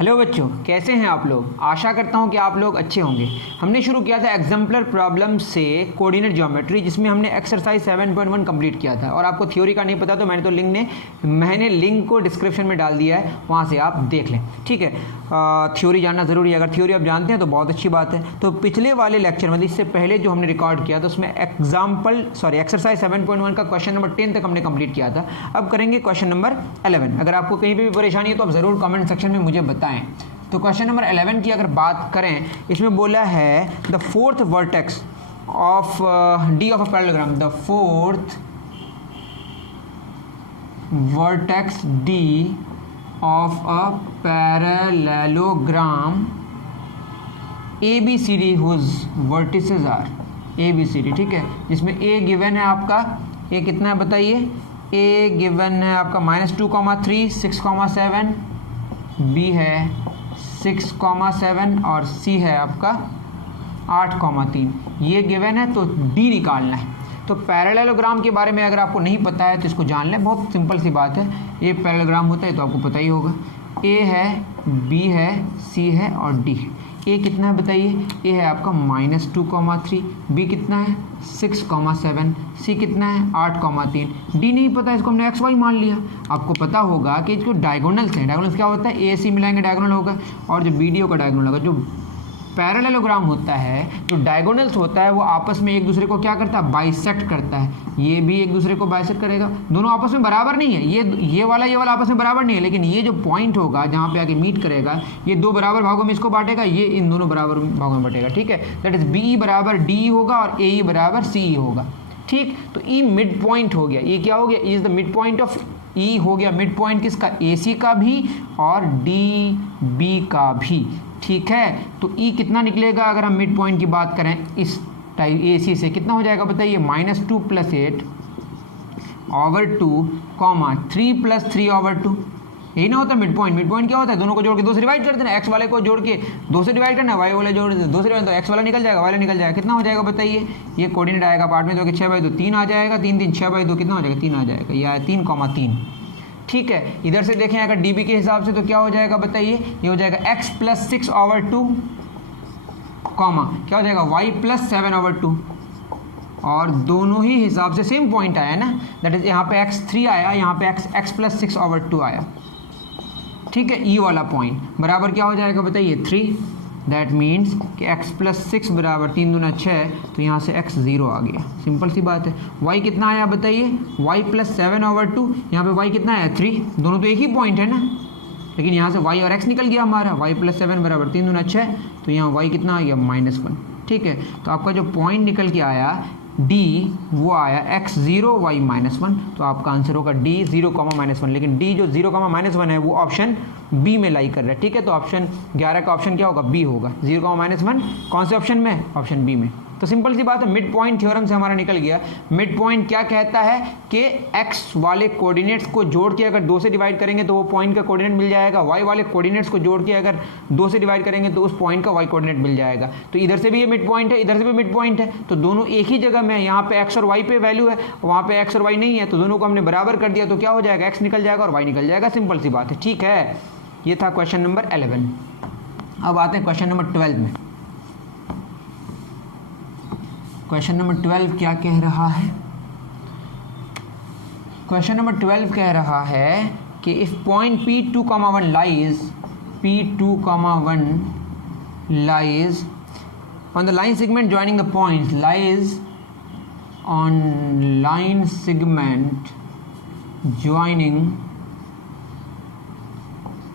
Hello बच्चों, कैसे हैं आप लोग। आशा करता हूं कि आप लोग अच्छे होंगे। हमने शुरू किया था एग्जाम्पलर प्रॉब्लम से कोऑर्डिनेट ज्योमेट्री, जिसमें हमने एक्सरसाइज 7.1 कंप्लीट किया था। और आपको थ्योरी का नहीं पता तो मैंने लिंक को डिस्क्रिप्शन में डाल दिया है, वहाँ से आप देख लें। ठीक है, थ्योरी जानना ज़रूरी है। अगर थ्योरी आप जानते हैं तो बहुत अच्छी बात है। तो पिछले वाले लेक्चर में, इससे पहले जो हमने रिकॉर्ड किया था, उसमें एक्सरसाइज 7.1 का क्वेश्चन नंबर 10 तक हमने कंप्लीट किया था। अब करेंगे क्वेश्चन नंबर 11। अगर आपको कहीं पर भी परेशानी है तो आप ज़रूर कमेंट सेक्शन में मुझे बताएं। तो क्वेश्चन नंबर 11 की अगर बात करें, इसमें बोला है the fourth vertex of D of a parallelogram, the fourth vertex D of a parallelogram ABCD whose vertices are ABCD। ठीक है, जिसमें A गिवन है आपका, A कितना है बताइए। A गिवन है आपका -2,3, 6,7, B है 6,7 और C है आपका 8,3। ये गिवन है तो D निकालना है। तो पैरेललोग्राम के बारे में अगर आपको नहीं पता है तो इसको जान लें, बहुत सिंपल सी बात है। ये पैरेललोग्राम होता है तो आपको पता ही होगा। A है, B है, C है और D है। A कितना है बताइए। A है आपका -2,3, B कितना है 6,7, C कितना है 8,3, D नहीं पता, इसको हमने XY मान लिया। आपको पता होगा कि इसको डायगोनल्स हैं। डायगोनल्स क्या होता है, AC मिलाएंगे डायगोनल होगा, और जो BDO का डायगोनल होगा। जो पैरेललोग्राम होता है, जो डायगोनल्स होता है, वो आपस में एक दूसरे को क्या करता है, बाइसेक्ट करता है। ये भी एक दूसरे को बाइसेक्ट करेगा। दोनों आपस में बराबर नहीं है, ये वाला आपस में बराबर नहीं है, लेकिन ये जो पॉइंट होगा जहाँ पे आके मीट करेगा, ये दो बराबर भागों में इसको बांटेगा, ये इन दोनों बराबर भागों में बांटेगा। ठीक है, दैट इज BE बराबर DE होगा और AE बराबर CE होगा। ठीक, तो E मिड पॉइंट हो गया। ये क्या हो गया, E is the mid point of E हो गया मिड पॉइंट किसका, AC का भी और DB का भी। ठीक है, तो E कितना निकलेगा अगर हम मिड पॉइंट की बात करें इस टाइप AC से, कितना हो जाएगा बताइए, -2 + 8 over 2, 3 + 3 over 2। यही ना होता मिड पॉइंट। मिड पॉइंट क्या होता है, दोनों को जोड़ के 2 से डिवाइड कर देना। एक्स वाले को जोड़ के 2 से डिवाइड करना, वाई वाले जोड़ 2 से डिवाइड, तो एक्स वाला निकल जाएगा, वाई निकल जाएगा। कितना हो जाएगा बताइए। ये कोऑर्डिनेट आएगा पार्ट में, तो 6/2 3 आ जाएगा, 3 3 6/2 कितना हो जाएगा, 3 आ जाएगा। यह है 3,3। ठीक है, इधर से देखें अगर DB के हिसाब से तो क्या हो जाएगा बताइए। ये हो जाएगा x + 6 over 2, क्या हो जाएगा y + 7 over 2। और दोनों ही हिसाब से सेम पॉइंट आया ना, दैट इज यहाँ पे x3 आया, यहाँ पे x + 6 over 2 आया। ठीक है, E वाला पॉइंट बराबर क्या हो जाएगा बताइए, 3। दैट मीन्स कि x + 6 बराबर 3 दूना 6, तो यहाँ से x 0 आ गया। सिंपल सी बात है। y कितना आया बताइए, y + 7 over 2, यहाँ पे y कितना आया 3। दोनों तो एक ही पॉइंट है ना, लेकिन यहाँ से y और x निकल गया हमारा। y + 7 बराबर 3 दूना 6, तो यहाँ y कितना आ गया, -1। ठीक है, तो आपका जो पॉइंट निकल के आया D, वो आया x0 y -1। तो आपका आंसर होगा D 0, -1। लेकिन D जो 0, -1 है वो ऑप्शन B में लाई कर रहा है। ठीक है, तो ऑप्शन 11 का ऑप्शन क्या होगा, B होगा। 0, -1 कौन से ऑप्शन में, ऑप्शन B में। तो सिंपल सी बात है, मिड पॉइंट थ्योरम से हमारा निकल गया। मिड पॉइंट क्या कहता है कि x वाले कोऑर्डिनेट्स को जोड़ के अगर 2 से डिवाइड करेंगे तो वो पॉइंट का कोऑर्डिनेट मिल जाएगा। y वाले कोऑर्डिनेट्स को जोड़ के अगर 2 से डिवाइड करेंगे तो उस पॉइंट का y कोऑर्डिनेट मिल जाएगा। तो इधर से भी ये मिड पॉइंट है, इधर से भी मिड पॉइंट है, तो दोनों एक ही जगह में। यहाँ पे x और y पे वैल्यू है, वहाँ पे x और y नहीं है, तो दोनों को हमने बराबर कर दिया, तो क्या हो जाएगा, x निकल जाएगा और y निकल जाएगा। सिंपल सी बात है। ठीक है, ये था क्वेश्चन नंबर 11। अब आते हैं क्वेश्चन नंबर 12 में। क्वेश्चन नंबर 12 क्या कह रहा है। क्वेश्चन नंबर 12 कह रहा है कि if point P2,1 lies on the line segment joining the points, lies on line segment joining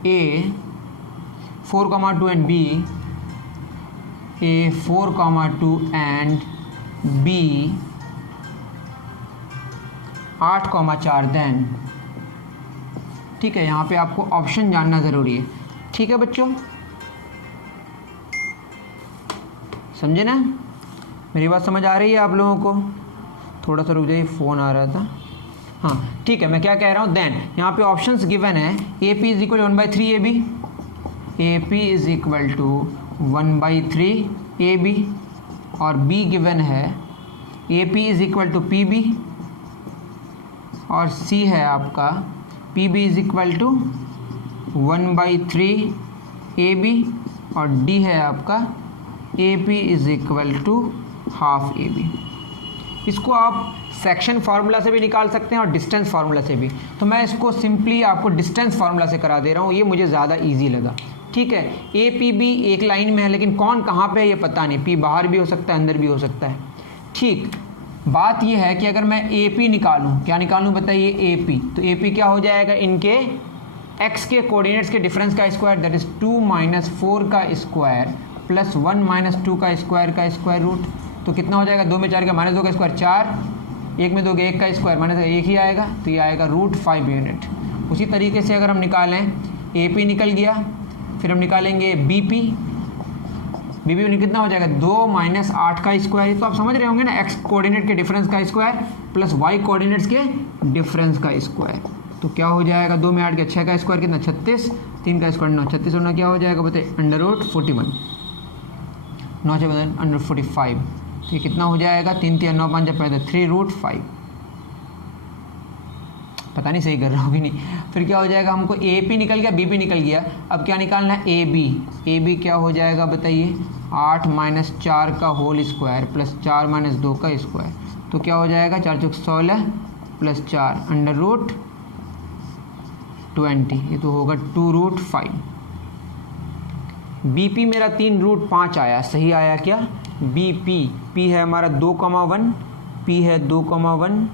A 4,2 and B, A 4,2 and B 8,4 then. ठीक है, यहाँ पे आपको ऑप्शन जानना ज़रूरी है। ठीक है बच्चों, समझे ना, मेरी बात समझ आ रही है आप लोगों को। थोड़ा सा रुक जाइए, फ़ोन आ रहा था। हाँ ठीक है, मैं क्या कह रहा हूँ, देन यहाँ पे ऑप्शंस गिवन है। AP = 1/3 AB, AP = 1/3 AB, और B गिवन है AP = PB, और C है आपका PB = 1/3 ए बी और डी है आपका A P is equal to half A B. इसको आप सेक्शन फार्मूला से भी निकाल सकते हैं और डिस्टेंस फार्मूला से भी, तो मैं इसको सिंपली आपको डिस्टेंस फार्मूला से करा दे रहा हूँ, ये मुझे ज़्यादा इजी लगा। ठीक है, ए पी बी एक लाइन में है, लेकिन कौन कहाँ पे है ये पता नहीं, पी बाहर भी हो सकता है अंदर भी हो सकता है। ठीक, बात ये है कि अगर मैं ए पी निकालूँ, क्या निकालूँ बताइए, ए पी, तो ए पी क्या हो जाएगा, इनके एक्स के कोऑर्डिनेट्स के डिफरेंस का स्क्वायर, दैट इज 2 - 4 का स्क्वायर प्लस 1 - 2 का स्क्वायर रूट, तो कितना हो जाएगा, 2 में 4 का -2 का स्क्वायर 4, 1 में 2 1 का स्क्वायर -1 ही आएगा, तो ये आएगा √5 यूनिट। उसी तरीके से अगर हम निकालें, ए पी निकल गया, फिर हम निकालेंगे बी पी कितना हो जाएगा, 2 - 8 का स्क्वायर, तो आप समझ रहे होंगे ना, एक्स कोऑर्डिनेट के डिफरेंस का स्क्वायर प्लस वाई कोऑर्डिनेट्स के डिफरेंस का स्क्वायर, तो क्या हो जाएगा, 2 में 8 के 6 का स्क्वायर कितना 36, 3 का स्क्वायर 9, 36 होना क्या हो जाएगा बताइए, √41, 9 से बदल √45, तो ये कितना हो जाएगा, 3 3 9 5 पैदा 3√5, पता नहीं सही कर रहा हूँ कि नहीं। फिर क्या हो जाएगा, हमको ए पी निकल गया, बी पी निकल गया, अब क्या निकालना है, ए बी क्या हो जाएगा बताइए, 8 - 4 का होल स्क्वायर प्लस 4 - 2 का स्क्वायर, तो क्या हो जाएगा, 4 × 16 प्लस 4 √20, ये तो होगा 2√5। बी पी मेरा 3√5 आया, सही आया क्या, बी पी है हमारा 2,1, पी है 2,1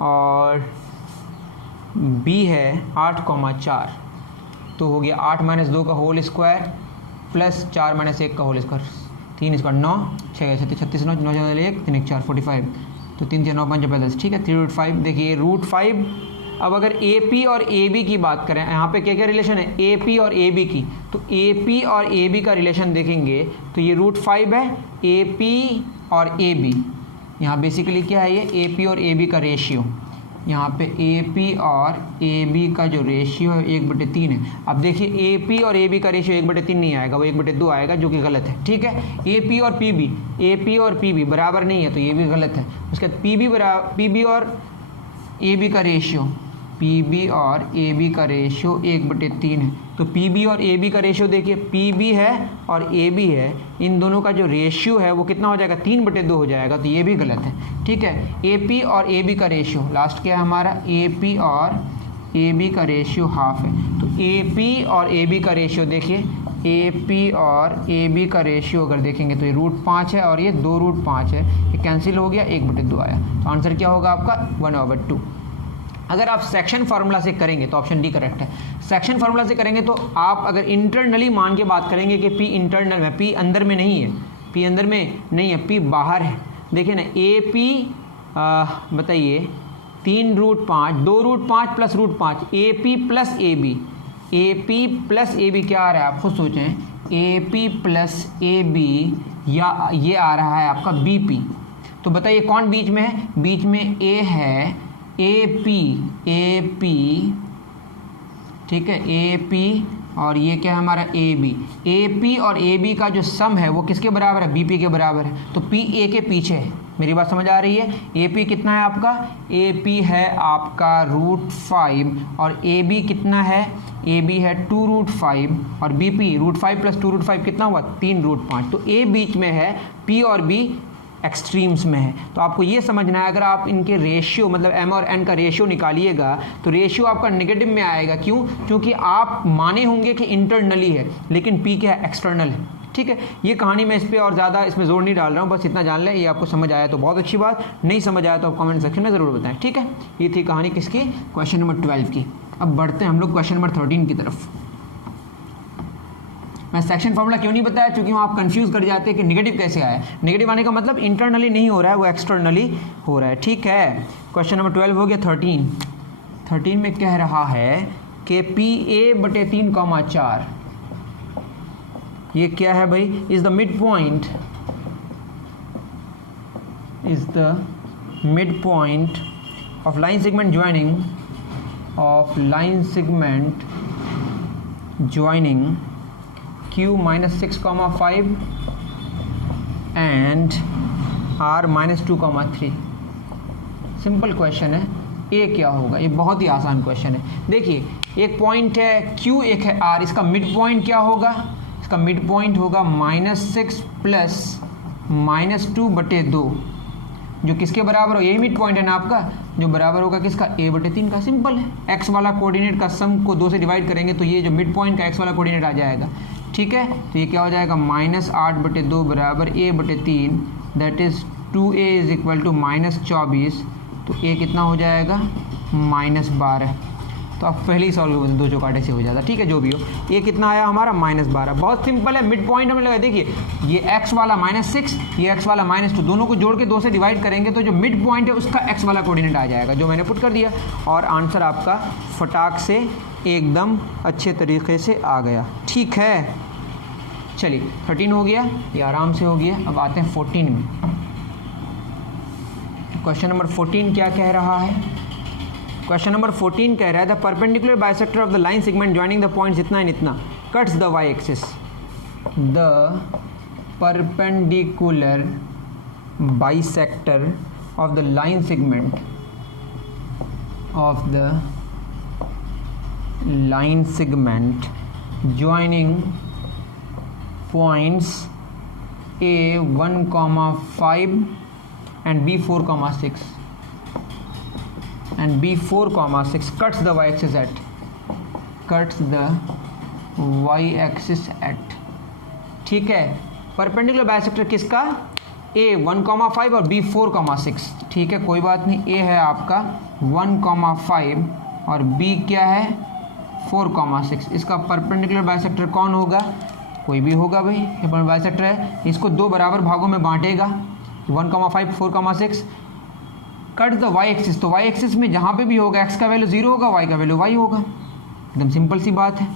और बी है 8,4, तो हो गया 8 - 2 का होल स्क्वायर प्लस 4 - 1 का होल स्क्वायर, 3 स्क्वायर 9, 6 36 36 9 9 1 3 1 4 45, तो 3 3 9 5 45, ठीक है 3√5। देखिए √5। अब अगर ए पी और ए बी की बात करें, यहाँ पे क्या क्या रिलेशन है, ए पी और ए बी की, तो ए पी और ए बी का रिलेशन देखेंगे तो ये √5 है, ए पी और ए बी, यहाँ बेसिकली क्या है, ये ए पी और ए बी का रेशियो, यहाँ पे ए पी और ए बी का जो रेशियो है 1/3 है। अब देखिए ए पी और ए बी का रेशियो 1/3 नहीं आएगा, वो 1/2 आएगा, जो कि गलत है। ठीक है, ए पी और पी बी बराबर नहीं है, तो ये भी गलत है। उसके बाद पी बी और ए बी का रेशियो, पी बी और ए बी का रेशियो 1/3 है, तो पी बी और ए बी का रेशियो देखिए, पी बी है और ए बी है, इन दोनों का जो रेशियो है वो कितना हो जाएगा, 3/2 हो जाएगा, तो ये भी गलत है। ठीक है, ए पी और ए बी का रेशियो, लास्ट क्या है हमारा, ए पी और ए बी का रेशियो हाफ है, तो ए पी और ए बी का रेशियो देखिए, ए पी और ए बी का रेशियो अगर देखेंगे तो ये √5 है और ये 2√5 है, ये कैंसिल हो गया, 1/2 आया, तो आंसर क्या होगा आपका 1/2। अगर आप सेक्शन फार्मूला से करेंगे तो ऑप्शन डी करेक्ट है। सेक्शन फार्मूला से करेंगे तो आप अगर इंटरनली मान के बात करेंगे कि पी इंटरनल में, पी अंदर में नहीं है, पी अंदर में नहीं है, पी बाहर है, देखिए ना, ए पी बताइए 3√5, 2√5 plus √5, A P plus A B, A P plus A B क्या आ रहा है आप खुद सोचें, A P plus A B, या ये आ रहा है आपका बी पी, तो बताइए कौन बीच में है, बीच में ए है, ए पी, ठीक है, ए पी और ये क्या है हमारा ए पी और ए बी का जो सम है वो किसके बराबर है, बी पी के बराबर है, तो पी ए के पीछे है। मेरी बात समझ आ रही है, ए पी कितना है आपका, ए पी है आपका √5 और ए बी कितना है, ए बी है 2√5 और बी पी √5 प्लस 2√5 कितना हुआ, 3√5, तो ए बीच में है, पी और बी एक्सट्रीम्स में है। तो आपको ये समझना है, अगर आप इनके रेशियो मतलब एम और एन का रेशियो निकालिएगा तो रेशियो आपका नेगेटिव में आएगा, क्यों, क्योंकि आप माने होंगे कि इंटरनली है लेकिन पी क्या है, एक्सटर्नल है। ठीक है, ये कहानी मैं इस पर और ज़्यादा इसमें जोर नहीं डाल रहा हूँ, बस इतना जान लें, ये आपको समझ आया तो बहुत अच्छी बात, नहीं समझ आया तो आप कमेंट सेक्शन में ज़रूर बताएं। ठीक है, ये थी कहानी किसकी, क्वेश्चन नंबर 12 की। अब बढ़ते हैं हम लोग क्वेश्चन नंबर 13 की तरफ। मैं सेक्शन फार्मूला क्यों नहीं बताया, क्योंकि वहाँ आप कंफ्यूज कर जाते हैं कि नेगेटिव कैसे आया। नेगेटिव आने का मतलब इंटरनली नहीं हो रहा है, वो एक्सटर्नली हो रहा है। ठीक है, क्वेश्चन नंबर 12 हो गया। 13 में कह रहा है कि PA/3,4 ये क्या है भाई, is the mid point of line segment joining Q -6,5 and R -2,3। Simple question है, ए क्या होगा? ये बहुत ही आसान क्वेश्चन है। देखिए एक पॉइंट है Q, एक है R, इसका मिड पॉइंट क्या होगा? इसका मिड पॉइंट होगा -6 प्लस -2/2, जो किसके बराबर हो? यही मिड पॉइंट है ना आपका, जो बराबर होगा किसका? a/3 का। सिंपल है, एक्स वाला कोऑर्डिनेट का सम को 2 से डिवाइड करेंगे तो ये जो मिड पॉइंट का एक्स वाला कोऑर्डिनेट आ जाएगा। ठीक है, तो ये क्या हो जाएगा? -8/2 बराबर a/3, that is 2a is equal to -24, तो a कितना हो जाएगा? -12। तो आप पहले ही सॉल्व कर दो, जो काटे से हो जाता। ठीक है, जो भी हो, ये कितना आया हमारा? -12। बहुत सिंपल है, मिड पॉइंट हमें लगा। देखिए ये x वाला -6, ये x वाला -2, दोनों को जोड़ के 2 से डिवाइड करेंगे तो जो मिड पॉइंट है उसका x वाला कोऑर्डिनेट आ जाएगा, जो मैंने पुट कर दिया, और आंसर आपका फटाक से एकदम अच्छे तरीके से आ गया। ठीक है, चलिए 13 हो गया, ये आराम से हो गया। अब आते हैं 14 में। क्वेश्चन नंबर 14 क्या कह रहा है? क्वेश्चन नंबर 14 कह रहा है the perpendicular bisector of the line segment joining the points इतना एंड इतना cuts the Y axis. The perpendicular bisector of the line segment joining points A 1,5 and B 4,6 and B 4,6 cuts the y-axis at ठीक है, perpendicular bisector किसका? A 1,5 और B 4,6। ठीक है, कोई बात नहीं, A है आपका 1,5 और B क्या है? 4,6। इसका परपेंडिकुलर बाइसेक्टर कौन होगा? कोई भी होगा भाई, ये बाइसेक्टर है। इसको 2 बराबर भागों में बांटेगा, 1,5 4,6। कट द वाई एक्सिस, तो वाई एक्सिस में जहाँ पे भी होगा x का वैल्यू 0 होगा, y का वैल्यू y होगा। एकदम सिंपल सी बात है।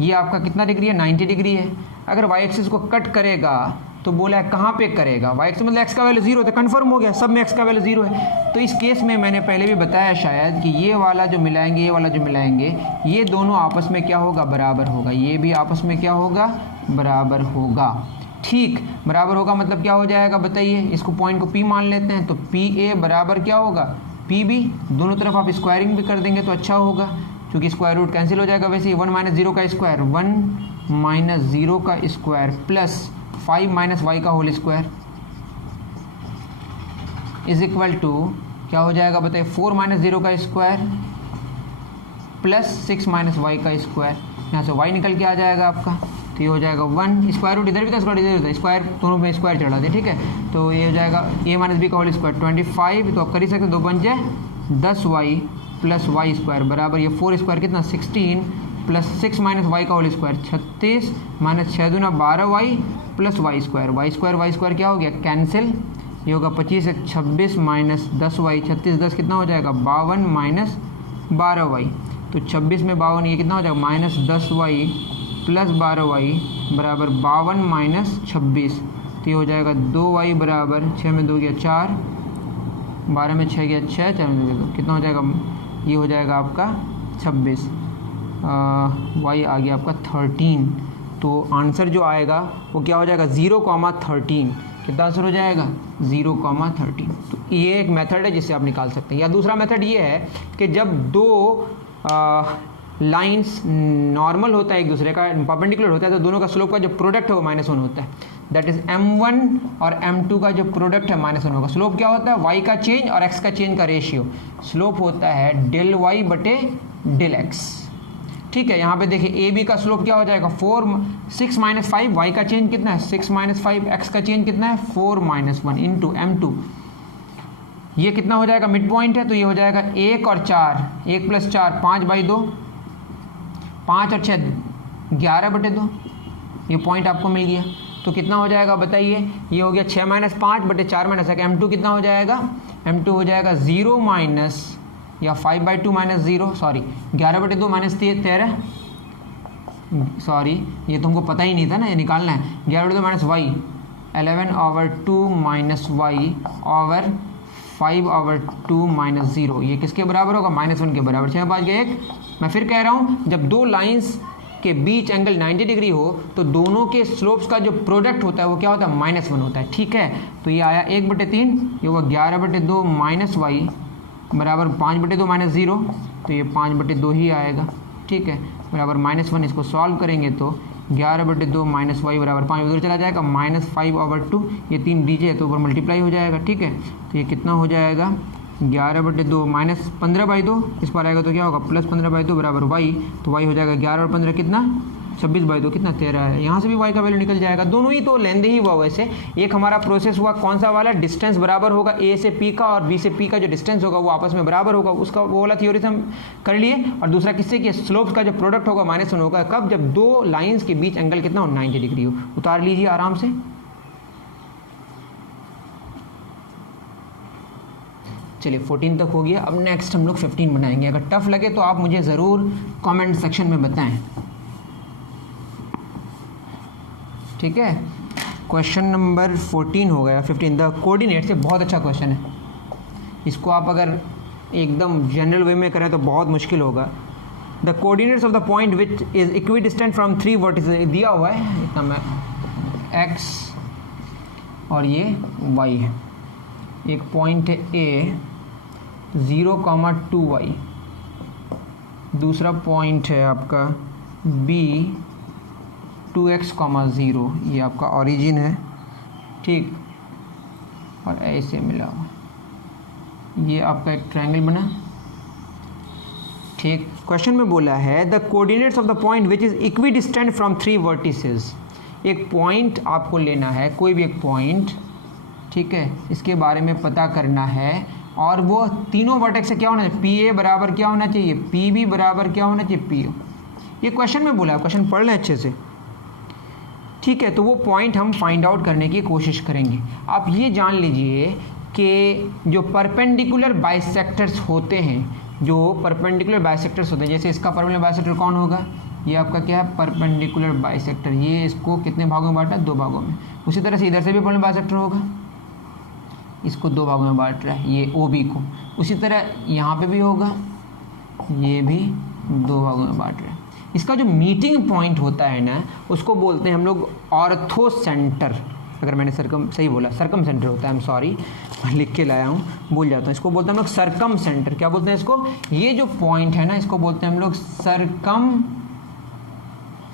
ये आपका कितना डिग्री है? 90 डिग्री है। अगर वाई एक्सिस को कट करेगा तो बोला है कहाँ पे करेगा? वाई एक्सिस मतलब x का वैल्यू 0 तो कन्फर्म हो गया, सब में x का वैल्यू 0 है। तो इस केस में मैंने पहले भी बताया शायद कि ये वाला जो मिलाएंगे, ये वाला जो मिलाएंगे, ये दोनों आपस में क्या होगा? बराबर होगा। ये भी आपस में क्या होगा? बराबर होगा। ठीक, बराबर होगा मतलब क्या हो जाएगा बताइए? इसको पॉइंट को P मान लेते हैं, तो PA बराबर क्या होगा? PB। दोनों तरफ आप स्क्वायरिंग भी कर देंगे तो अच्छा होगा, क्योंकि स्क्वायर रूट कैंसिल हो जाएगा। वैसे 1 - 0 का स्क्वायर, 1 - 0 का स्क्वायर प्लस 5 - y का whole square is equal to क्या हो जाएगा बताइए? 4 - 0 का स्क्वायर प्लस 6 - y का स्क्वायर। यहाँ से y निकल के आ जाएगा आपका, तो ये हो जाएगा 1, स्क्वायर रूट इधर भी था, स्क्वायर इधर भी था, स्क्वायर दोनों में स्क्वायर चढ़ा दे। ठीक है, तो ये हो जाएगा a - b का होल स्क्वायर 25, तो आप कर ही सकते, 2 पंजे 10y प्लस वाई स्क्वायर बराबर ये 4 स्क्वायर कितना? 16 प्लस 6 - y का होल स्क्वायर 36 - 6 दूना 12y प्लस वाई स्क्वायर क्या हो गया? कैंसिल। ये होगा 25 1 26 माइनस 10y, 36 10 कितना हो जाएगा? 52 माइनस 12y, तो 26 में 52 ये कितना हो जाएगा? -10y प्लस 12y बराबर 52 माइनस 26, तो ये हो जाएगा 2y बराबर 6 में 2 गया 4, 12 में 6 गया 6, 4 में 2 गया, कितना हो जाएगा? ये हो जाएगा आपका 26, y आ गया आपका 13। तो आंसर जो आएगा वो क्या हो जाएगा? 0,13। कितना आंसर हो जाएगा? 0,13। तो ये एक मेथड है जिससे आप निकाल सकते हैं। या दूसरा मेथड ये है कि जब दो लाइंस नॉर्मल होता है एक दूसरे का, परपेंडिकुलर होता है, तो दोनों का स्लोप का जो प्रोडक्ट है वो -1 होता है। दैट इज m1 और m2 का जो प्रोडक्ट है -1 होगा। स्लोप क्या होता है? y का चेंज और x का चेंज का रेशियो। स्लोप होता है डेल y बटे डेल x। ठीक है, यहाँ पे देखिए AB का स्लोप क्या हो जाएगा? 6 - 5, y का चेंज कितना है? 6 - 5, x का चेंज कितना है? 4 - 1 इंटू m2। ये कितना हो जाएगा? मिड पॉइंट है, तो ये हो जाएगा 1 और 4, 1 + 4 5/2, 5 और 6 11/2। ये पॉइंट आपको मिल गया। तो कितना हो जाएगा बताइए? ये हो गया 6 - 5 बटे 4 - 1, m2 कितना हो जाएगा? m2 हो जाएगा 0 माइनस या 5/2 - 0, सॉरी 11/2 - 13, सॉरी ये तुमको पता ही नहीं था ना, ये निकालना है। 11/2 - y 11/2 - y ओवर 5/2 - 0, ये किसके बराबर होगा? -1 के बराबर। 6 5 गए 1। मैं फिर कह रहा हूँ, जब दो लाइंस के बीच एंगल 90 डिग्री हो तो दोनों के स्लोप्स का जो प्रोडक्ट होता है वो क्या होता है? -1 होता है। ठीक है, तो ये आया 1/3, ये हुआ 11/2 - y बराबर 5/2 माइनस 0, तो ये 5/2 ही आएगा, ठीक है, बराबर -1। इसको सॉल्व करेंगे तो 11/2 माइनस वाई बराबर 5 उधर चला जाएगा, -5/2, ये 3 डीजे है तो ऊपर मल्टीप्लाई हो जाएगा, ठीक है। तो ये कितना हो जाएगा 11/2 माइनस 15/2, इस पर आएगा तो क्या होगा +15/2 बराबर वाई, तो वाई हो जाएगा 11 और 15 कितना 26/2, कितना 13 है। यहाँ से भी y का वैल्यू निकल जाएगा, दोनों ही तो लेंदे ही हुआ। वैसे एक हमारा प्रोसेस हुआ कौन सा वाला, डिस्टेंस बराबर होगा a से p का, और b से p का जो डिस्टेंस होगा वो आपस में बराबर होगा, उसका वो वाला थ्योरी से हम कर लिए। और दूसरा किससे कि स्लोप्स का जो प्रोडक्ट होगा -1 होगा कब, जब दो लाइन्स के बीच एंगल कितना हो 90 डिग्री हो। उतार लीजिए आराम से। चलिए 14 तक हो गया। अब नेक्स्ट हम लोग 15 बनाएंगे। अगर टफ लगे तो आप मुझे ज़रूर कमेंट सेक्शन में बताएं, ठीक है। क्वेश्चन नंबर 14 हो गया। 15 द कोऑर्डिनेट से बहुत अच्छा क्वेश्चन है, इसको आप अगर एकदम जनरल वे में करें तो बहुत मुश्किल होगा। The coordinates of the point which is equi distant from 3 vertices दिया हुआ है, इतना मैं x और ये y है। एक पॉइंट है a 0,2y, दूसरा पॉइंट है आपका b 2x, 0, ये आपका ओरिजिन है, ठीक, और ऐसे मिला हुआ ये आपका एक ट्रायंगल बना, ठीक। क्वेश्चन में बोला है the coordinates of the point which is equi distant from 3 vertices. एक पॉइंट आपको लेना है, कोई भी एक पॉइंट, ठीक है, इसके बारे में पता करना है, और वो तीनों वर्टेक्स से क्या होना चाहिए, पी ए बराबर क्या होना चाहिए, पी बी बराबर क्या होना चाहिए, पी ओ। ये क्वेश्चन में बोला है, क्वेश्चन पढ़ लें अच्छे से, ठीक है। तो वो पॉइंट हम फाइंड आउट करने की कोशिश करेंगे। आप ये जान लीजिए कि जो परपेंडिकुलर बाइसेक्टर्स होते हैं, जो परपेंडिकुलर बाइसेक्टर्स होते हैं, जैसे इसका परपेंडिकुलर बाइसेक्टर कौन होगा, ये आपका क्या है परपेंडिकुलर बाइसेक्टर, ये इसको कितने भागों में बांटा, 2 भागों में। उसी तरह से इधर से भी परपेंडिकुलर बाइसेक्टर होगा, इसको 2 भागों में बांट रहा है, ये ओ बी को। उसी तरह यहाँ पे भी होगा, ये भी 2 भागों में बांट रहा है। इसका जो मीटिंग पॉइंट होता है ना, उसको बोलते हैं हम लोग ऑर्थो सेंटर। अगर मैंने सही बोला, सरकम सेंटर होता है, आई एम सॉरी, लिख के लाया हूँ, भूल जाता हूँ। इसको बोलते हैं हम लोग सरकम सेंटर। क्या बोलते हैं इसको, ये जो पॉइंट है ना, इसको बोलते हैं हम लोग सरकम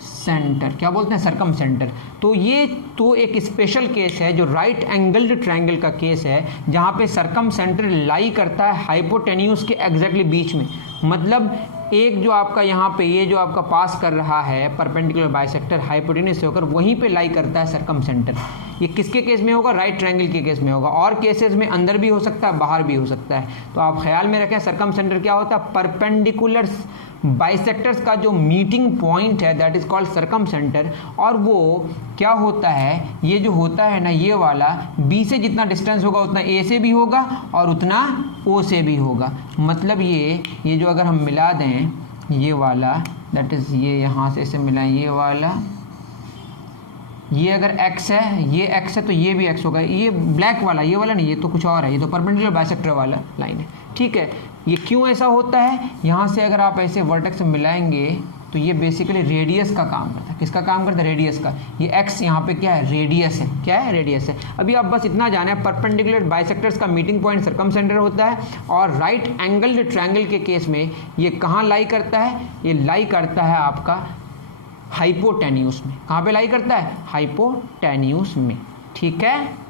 सेंटर। क्या बोलते हैं, सरकम सेंटर। तो ये तो एक स्पेशल केस है जो राइट एंगल्ड ट्रायंगल का केस है, जहाँ पे सरकम सेंटर लाई करता है हाइपोटेन्यूस के एग्जैक्टली बीच में। मतलब एक जो आपका यहाँ पे ये जो आपका पास कर रहा है परपेंडिकुलर बाइसेक्टर हाइपोटेन्यूस से होकर वहीं पे लाई करता है सरकम सेंटर। ये किसके केस में होगा, राइट ट्रायंगल के केस में होगा, और केसेस में अंदर भी हो सकता है, बाहर भी हो सकता है। तो आप ख्याल में रखें सरकम सेंटर क्या होता है, परपेंडिकुलर बाइसेक्टर्स का जो मीटिंग पॉइंट है, दैट इज कॉल्ड सरकम सेंटर। और वो क्या होता है, ये जो होता है ना, ये वाला बी से जितना डिस्टेंस होगा उतना ए से भी होगा और उतना ओ से भी होगा। मतलब ये जो अगर हम मिला दें, ये वाला दैट इज ये यहाँ से इसे मिलाएं, ये वाला, ये अगर x है, ये x है तो ये भी x होगा। ये ब्लैक वाला, ये वाला नहीं, ये तो कुछ और है, ये तो परपेंडिकुलर बाइसेक्टर वाला लाइन है, ठीक है। ये क्यों ऐसा होता है, यहाँ से अगर आप ऐसे वर्टेक्स मिलाएंगे तो ये बेसिकली रेडियस का काम करता है। किसका काम करता है, रेडियस का। ये x यहाँ पे क्या है, रेडियस है। क्या है, रेडियस है। अभी आप बस इतना जाने, परपेंडिकुलर बाइसेक्टर्स का मीटिंग पॉइंट सरकम सेंटर होता है, और राइट एंगल्ड ट्रायंगल के केस में ये कहाँ लाई करता है, ये लाई करता है आपका हाइपोटेन्यूस में। कहाँ पे लाई करता है, हाइपोटेन्यूस में, ठीक है।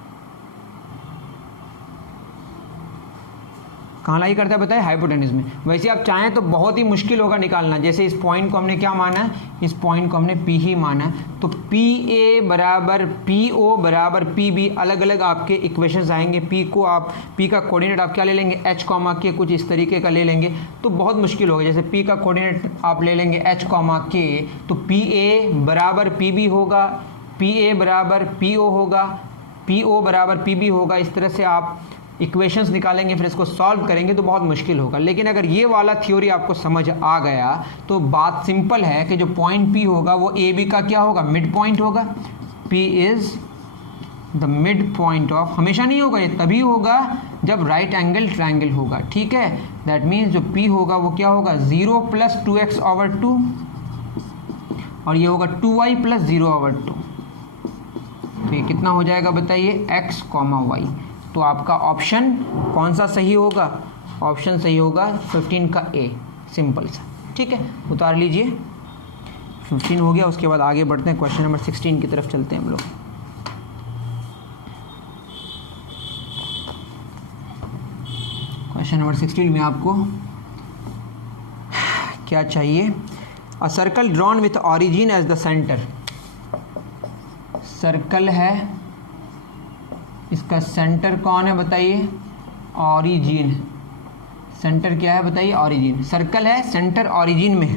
कहाँ लाई करता है बताइए, हाइपोटेन्यूस में। वैसे आप चाहें तो बहुत ही मुश्किल होगा निकालना। जैसे इस पॉइंट को हमने क्या माना है, इस पॉइंट को हमने P ही माना, तो PA बराबर PO बराबर PB अलग अलग आपके इक्वेशंस आएंगे। P का कोऑर्डिनेट आप क्या ले लेंगे, H कॉमा के, कुछ इस तरीके का ले लेंगे तो बहुत मुश्किल होगा। जैसे P का कोऑर्डिनेट आप ले लेंगे H कॉमा के, तो PA बराबर PB होगा, PA बराबर PO होगा, PO बराबर PB होगा। इस तरह से आप इक्वेशंस निकालेंगे, फिर इसको सॉल्व करेंगे तो बहुत मुश्किल होगा। लेकिन अगर ये वाला थ्योरी आपको समझ आ गया तो बात सिंपल है कि जो पॉइंट P होगा वो AB का क्या होगा, मिड पॉइंट होगा। P is the mid point of, हमेशा नहीं होगा, ये तभी होगा जब राइट एंगल ट्रायंगल होगा, ठीक है। दैट मीन्स जो P होगा वो क्या होगा, 0 + 2x/2, और ये होगा 2y + 0/2। तो ये कितना हो जाएगा बताइए, x, y। तो आपका ऑप्शन कौन सा सही होगा, ऑप्शन सही होगा 15 का ए, सिंपल सा। ठीक है, उतार लीजिए। 15 हो गया। उसके बाद आगे बढ़ते हैं, क्वेश्चन नंबर 16 की तरफ चलते हैं हम लोग। क्वेश्चन नंबर 16 में आपको क्या चाहिए? A circle drawn with origin as the centre. Circle है, इसका सेंटर कौन है बताइए? ऑरिजिन। सेंटर क्या है बताइए? ऑरिजिन। सर्कल है, सेंटर ऑरिजिन में,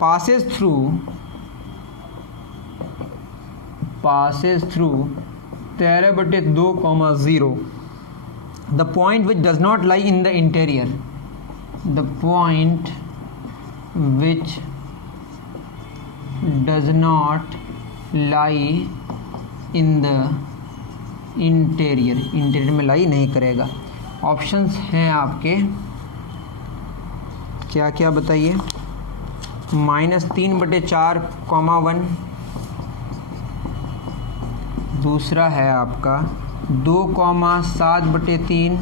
passes through 13/2,0, the point which does not lie in the interior, the point which does not lie in the interior में लाई नहीं करेगा। ऑप्शंस हैं आपके, क्या क्या बताइए? -3/4,1, दूसरा है आपका 2,7/3,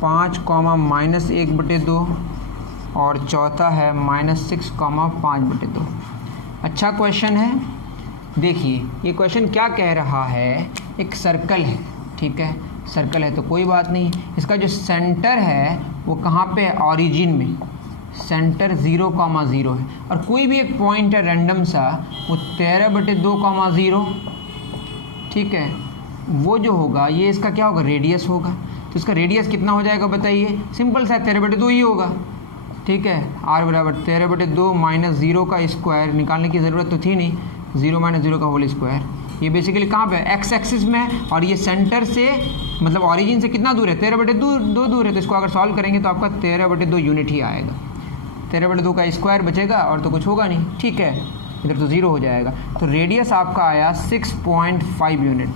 5,-1/2 और चौथा है -6,5/2। अच्छा क्वेश्चन है। देखिए ये क्वेश्चन क्या कह रहा है? एक सर्कल है, ठीक है, सर्कल है तो कोई बात नहीं। इसका जो सेंटर है वो कहाँ पे है? ऑरिजिन में। सेंटर 0,0 है और कोई भी एक पॉइंट है रैंडम सा, वो 13/2,0, ठीक है, वो जो होगा ये इसका क्या होगा? रेडियस होगा। तो इसका रेडियस कितना हो जाएगा बताइए? सिंपल सा 13/2 ही होगा। ठीक है, r बराबर 13/2 माइनस 0 का स्क्वायर, निकालने की ज़रूरत तो थी नहीं, 0 - 0 का होल स्क्वायर। ये बेसिकली कहाँ पे? एक्स एक्सिस में है और ये सेंटर से मतलब ऑरिजिन से कितना दूर है? 13/2 दूर है। तो इसको अगर सॉल्व करेंगे तो आपका 13/2 यूनिट ही आएगा। 13/2 का स्क्वायर बचेगा और तो कुछ होगा नहीं। ठीक है, इधर तो 0 हो जाएगा। तो रेडियस आपका आया 6.5 यूनिट।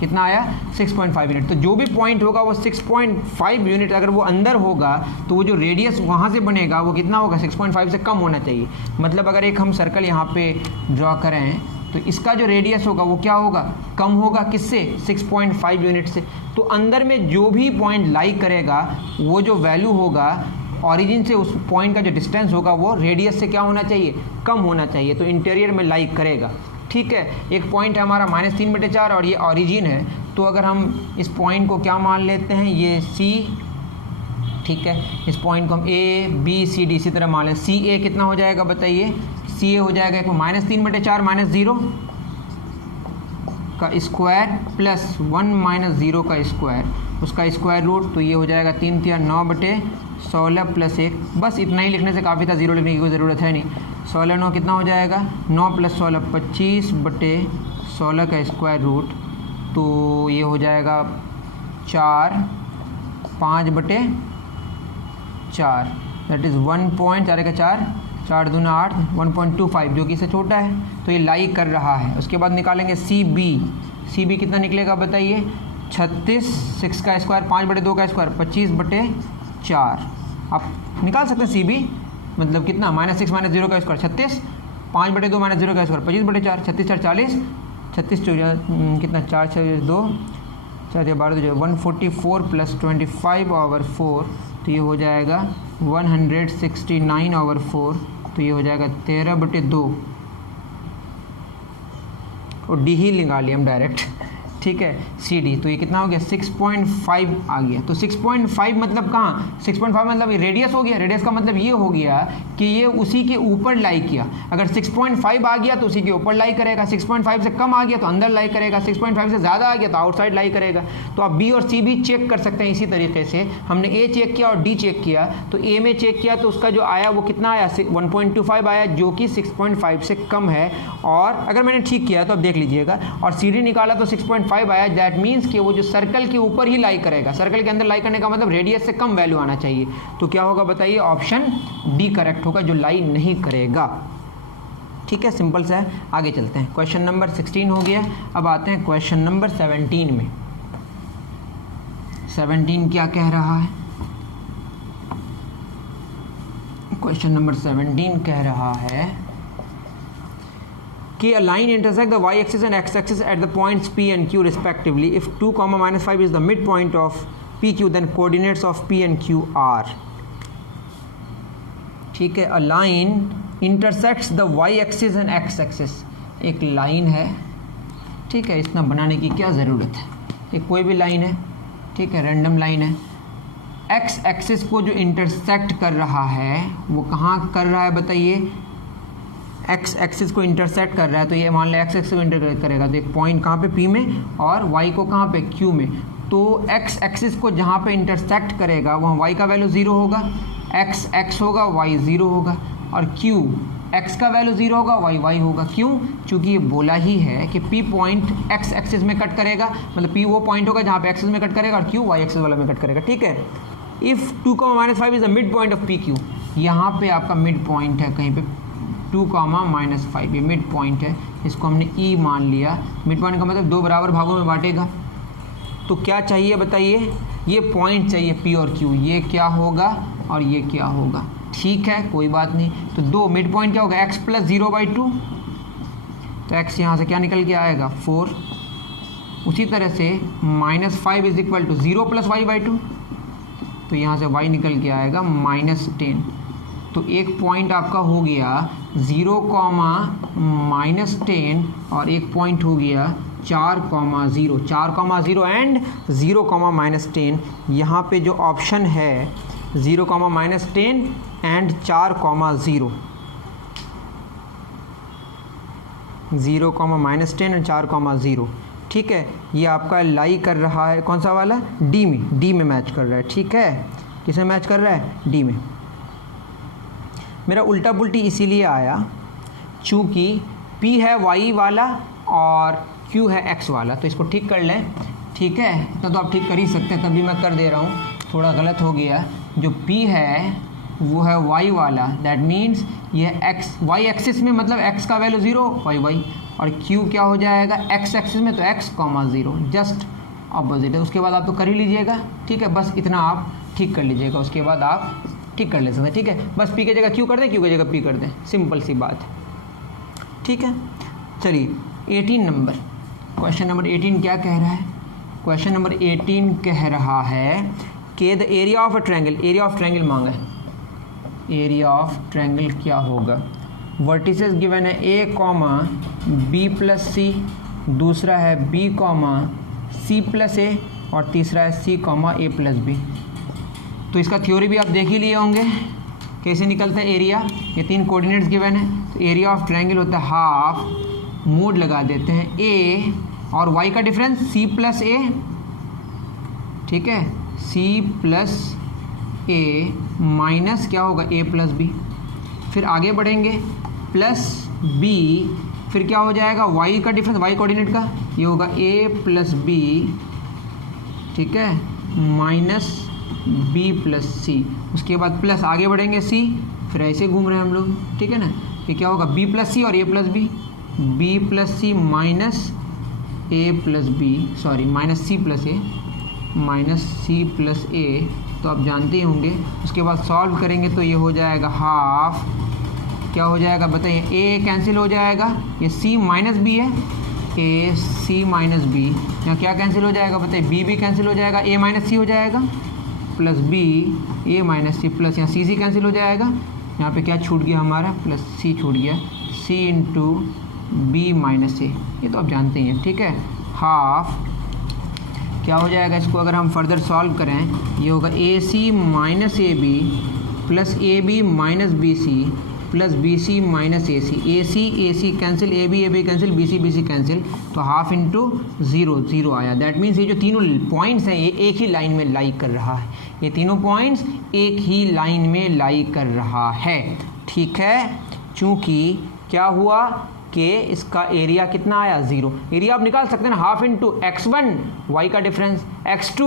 कितना आया? 6.5 यूनिट। तो जो भी पॉइंट होगा वो 6.5 यूनिट, अगर वो अंदर होगा तो वो जो रेडियस वहाँ से बनेगा वो कितना होगा? 6.5 से कम होना चाहिए। मतलब अगर एक हम सर्कल यहाँ पे ड्रॉ करें तो इसका जो रेडियस होगा वो क्या होगा? कम होगा। किससे? 6.5 यूनिट से। तो अंदर में जो भी पॉइंट लाई करेगा वो जो वैल्यू होगा ऑरिजिन से, उस पॉइंट का जो डिस्टेंस होगा वो रेडियस से क्या होना चाहिए? कम होना चाहिए। तो इंटीरियर में लाई करेगा। ठीक है, एक पॉइंट है हमारा -3/4 और ये ऑरिजिन है। तो अगर हम इस पॉइंट को क्या मान लेते हैं? ये C, ठीक है, इस पॉइंट को हम A, B, C, D इसी तरह मान लें। CA कितना हो जाएगा बताइए? CA हो जाएगा एक -3/4 -0 का स्क्वायर प्लस 1 - 0 का स्क्वायर, उसका स्क्वायर रूट। तो ये हो जाएगा 3 × 9/16 प्लस 1। बस इतना ही लिखने से काफ़ी था, 0 लिखने की कोई ज़रूरत है नहीं। 16 9 कितना हो जाएगा? 9 + 16 25/16 का स्क्वायर रूट। तो ये हो जाएगा 4 5/4, दैट इज़ 1.4 4 दूना 8, 1.25, जो कि इससे छोटा है। तो ये लाई कर रहा है। उसके बाद निकालेंगे CB। CB कितना निकलेगा बताइए? 36, 6 का स्क्वायर 5/2 का स्क्वायर 25/4। आप निकाल सकते हैं CB, मतलब कितना? -6 - 0 का स्क्वायर 36, 5/2 - 0 का स्क्वायर 25/4, 36 × 4 40, 36 कितना? 4 × 2 4 × 12 144 + 25/4। तो ये हो जाएगा 169/4। तो ये हो जाएगा 13/2 और D ही निकाल लिया हम डायरेक्ट। ठीक है, CD। तो ये कितना हो गया? 6.5 आ गया। तो 6.5 मतलब कहाँ? 6.5 मतलब रेडियस हो गया। रेडियस का मतलब ये हो गया कि ये उसी के ऊपर लाई किया। अगर 6.5 आ गया तो उसी के ऊपर लाई करेगा, 6.5 से कम आ गया तो अंदर लाई करेगा, 6.5 से ज़्यादा आ गया तो आउटसाइड लाई करेगा। तो आप B और C भी चेक कर सकते हैं इसी तरीके से। हमने A चेक किया और D चेक किया। तो A में चेक किया तो उसका जो आया वो कितना आया? 1.25 आया, जो कि 6.5 से कम है। और अगर मैंने ठीक किया तो अब देख लीजिएगा। और CD निकाला तो 6.5 आया। दैट मीन्स कि वो जो सर्कल के ऊपर ही लाई करेगा। सर्कल के अंदर लाई करने का मतलब रेडियस से कम वैल्यू आना चाहिए। तो क्या होगा बताइए? ऑप्शन D करेक्ट होगा, जो लाई नहीं करेगा। ठीक है, सिंपल सा है। आगे चलते हैं। क्वेश्चन नंबर 16 हो गया। अब आते हैं क्वेश्चन नंबर 17 में। 17 क्या कह रहा है? क्वेश्चन नंबर 17 कह रहा है कि a line intersect the y-axis and x-axis at the points P and Q respectively if 2, -5 is the midpoint of P Q, then coordinates of P and Q are, ठीक है। A line intersects the Y axis and X axis, एक लाइन है, ठीक है, इतना बनाने की क्या ज़रूरत है, ये कोई भी लाइन है, ठीक है, रैंडम लाइन है। एक्स एक्सिस को जो इंटरसेक्ट कर रहा है वो कहाँ कर रहा है बताइए, एक्स एक्सिस को इंटरसेक्ट कर रहा है, तो ये मान लें एक्स एक्सिस को इंटरसेक्ट करेगा तो एक पॉइंट कहाँ पे पी में और वाई को कहाँ पे क्यू में, तो एक्स एक्सिस को जहाँ पे इंटरसेक्ट करेगा वहाँ वाई का वैल्यू 0 होगा, एक्स एक्स होगा, वाई 0 होगा, और क्यू एक्स का वैल्यू 0 होगा, वाई वाई होगा। क्यों? क्योंकि ये बोला ही है कि पी पॉइंट एक्स एक्सिस में कट करेगा, मतलब पी वो पॉइंट होगा जहाँ पे एक्सिस में कट करेगा और क्यू वाई एक्सिस वाला में कट करेगा, ठीक है। If 2, -5 is the mid point of P Q, यहाँ पे आपका मिड पॉइंट है कहीं पे 2, -5, ये मिड पॉइंट है, इसको हमने ई मान लिया। मिड पॉइंट का मतलब 2 बराबर भागों में बांटेगा, तो क्या चाहिए बताइए, ये पॉइंट चाहिए पी और क्यू, ये क्या होगा और ये क्या होगा, ठीक है, कोई बात नहीं। तो 2 मिड पॉइंट क्या होगा, x + 0/2, तो x यहाँ से क्या निकल के आएगा 4। उसी तरह से -5 = 0 + y/2, तो यहाँ से y निकल के आएगा -10। तो एक पॉइंट आपका हो गया 0, -10 और एक पॉइंट हो गया 4,0, 4,0 एंड 0, -10। यहाँ पे जो ऑप्शन है 0, -10 एंड 4,0, 0, -10 एंड 4,0, ठीक है। ये आपका लाई कर रहा है कौन सा वाला, डी में मैच कर रहा है, ठीक है। किसमें मैच कर रहा है, डी में। मेरा उल्टा पुल्टी इसीलिए आया चूँकि पी है वाई वाला और क्यू है एक्स वाला, तो इसको ठीक कर लें, ठीक है। इतना तो आप ठीक कर ही सकते हैं, तभी मैं कर दे रहा हूँ, थोड़ा गलत हो गया। जो P है वो है y वाला, दैट मीन्स ये x y एक्सिस में, मतलब x का वैल्यू 0 y, और Q क्या हो जाएगा x एक्सिस में, तो x, 0, जस्ट अपोजिट है। उसके बाद आप तो कर ही लीजिएगा, ठीक है, बस इतना आप ठीक कर लीजिएगा, उसके बाद आप ठीक कर ले सकते हैं, ठीक है। बस P की जगह Q कर दें, Q की जगह P कर दें, सिंपल सी बात है, ठीक है। चलिए 18 नंबर, क्वेश्चन नंबर 18 क्या कह रहा है, क्वेश्चन नंबर 18 कह रहा है कि the area of a triangle, area of triangle मांगा है, एरिया ऑफ ट्रायंगल क्या होगा, वर्टिसेस गिवन है a, b + c, दूसरा है b, c + a, और तीसरा है c, a + b। तो इसका थ्योरी भी आप देख ही लिए होंगे, कैसे निकलता है एरिया, ये 3 कोऑर्डिनेट्स गिवन है, तो एरिया ऑफ ट्रायंगल होता है हाफ, मोड लगा देते हैं a और y का डिफरेंस c + a, ठीक है, c + a माइनस क्या होगा a + b, फिर आगे बढ़ेंगे प्लस b, फिर क्या हो जाएगा y का डिफरेंस, y कोऑर्डिनेट का, ये होगा a + b, ठीक है, माइनस b + c, उसके बाद प्लस आगे बढ़ेंगे c, फिर ऐसे घूम रहे हैं हम लोग, ठीक है ना। ये क्या होगा b + c और a + b, b + c minus a + b, sorry minus c + a, minus c + a, तो आप जानते ही होंगे। उसके बाद सॉल्व करेंगे तो ये हो जाएगा हाफ, क्या हो जाएगा बताइए, a कैंसिल हो जाएगा, ये c - b है, a c - b, यहाँ क्या कैंसिल हो जाएगा बताइए, b भी कैंसिल हो जाएगा, a - c हो जाएगा, plus b a - c, plus यहाँ c कैंसिल हो जाएगा, यहाँ पे क्या छूट गया हमारा, प्लस c छूट गया, c × b - a, ये तो आप जानते ही हैं, ठीक है। हाफ क्या हो जाएगा, इसको अगर हम फर्दर सॉल्व करें, ये होगा AC - AB plus AB - BC plus BC - AC, AC cancel, AB cancel, BC cancel, तो हाफ इंटू 0 आया। दैट मीन्स ये जो तीनों पॉइंट्स हैं ये एक ही लाइन में लाई कर रहा है, ये तीनों पॉइंट्स एक ही लाइन में लाई कर रहा है, ठीक है। चूँकि क्या हुआ कि इसका एरिया कितना आया 0, एरिया आप निकाल सकते हैं ना, हाफ इंटू x1 y का डिफरेंस, x2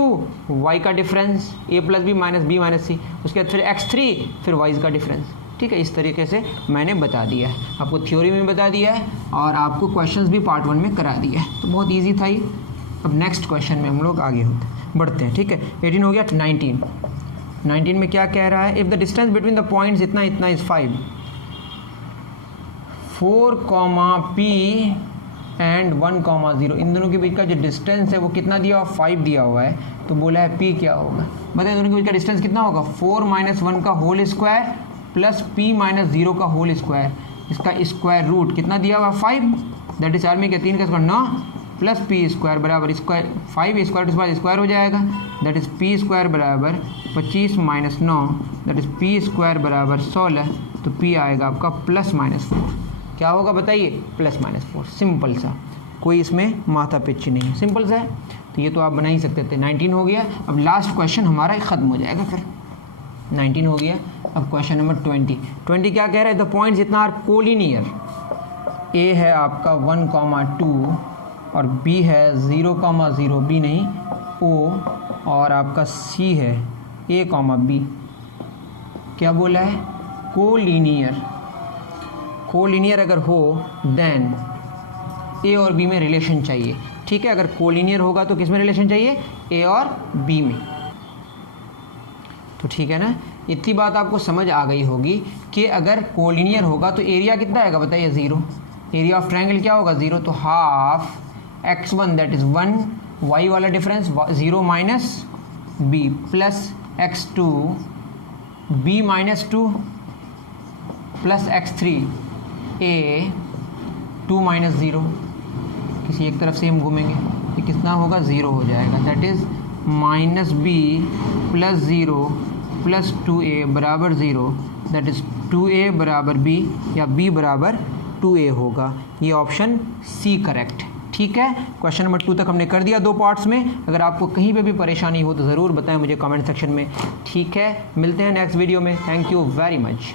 y का difference, a + b minus b minus c, उसके बाद फिर x3 फिर y का डिफरेंस, ठीक है। इस तरीके से मैंने बता दिया है, आपको थ्योरी में बता दिया है और आपको क्वेश्चंस भी पार्ट 1 में करा दिया है, तो बहुत ईजी था ये। अब नेक्स्ट क्वेश्चन में हम लोग आगे बढ़ते हैं, ठीक है। 18 हो गया। 19 में क्या कह रहा है, if the distance between the points इतना इज़ 5, 4, P एंड 1,0, इन दोनों के बीच का जो डिस्टेंस है वो कितना दिया हुआ, 5 दिया हुआ है। तो बोला है p क्या होगा, बताइए दोनों के बीच का डिस्टेंस कितना होगा, 4 - 1 का होल स्क्वायर प्लस p - 0 का होल स्क्वायर, इसका स्क्वायर रूट कितना दिया हुआ, 5, दैट इज आर्मी के 3 का स्क्वायर 9 प्लस पी स्क्वायर बराबर स्क्वायर 5 स्क्वायर के बाद स्क्वायर हो जाएगा, दैट इज पी स्क्वायर बराबर 25 - 9, दैट इज पी स्क्वायर बराबर 16, तो p आएगा आपका ±4। क्या होगा बताइए, +-4। सिंपल सा, कोई इसमें माथा पिच्ची नहीं है, सिंपल सा है। तो ये तो आप बना ही सकते थे। 19 हो गया। अब लास्ट क्वेश्चन हमारा ख़त्म हो जाएगा, फिर 19 हो गया। अब क्वेश्चन नंबर 20 क्या कह रहे हैं, द पॉइंट्स इतना आर कोलिनियर, ए है आपका 1,2 और बी है 0,0, बी नहीं ओ, और आपका सी है a, b। क्या बोला है, कोलिनियर अगर हो देन ए और बी में रिलेशन चाहिए, ठीक है। अगर कोलिनियर होगा तो किस में रिलेशन चाहिए, ए और बी में। तो ठीक है ना, इतनी बात आपको समझ आ गई होगी कि अगर कोलिनियर होगा तो एरिया कितना आएगा बताइए, 0। एरिया ऑफ ट्रायंगल क्या होगा, 0। तो half x1 that is 1, y वाला difference 0 minus b plus x2 b - 2 plus x3 a 2 - 0, किसी एक तरफ से हम घूमेंगे, ये कितना होगा, 0 हो जाएगा, दैट इज -b + 0 + 2a बराबर 0, दैट इज 2a बराबर b या b बराबर 2a होगा। ये ऑप्शन सी करेक्ट है, ठीक है। क्वेश्चन नंबर 2 तक हमने कर दिया 2 पार्ट्स में। अगर आपको कहीं पे भी परेशानी हो तो ज़रूर बताएं मुझे कमेंट सेक्शन में, ठीक है। मिलते हैं नेक्स्ट वीडियो में, थैंक यू वेरी मच।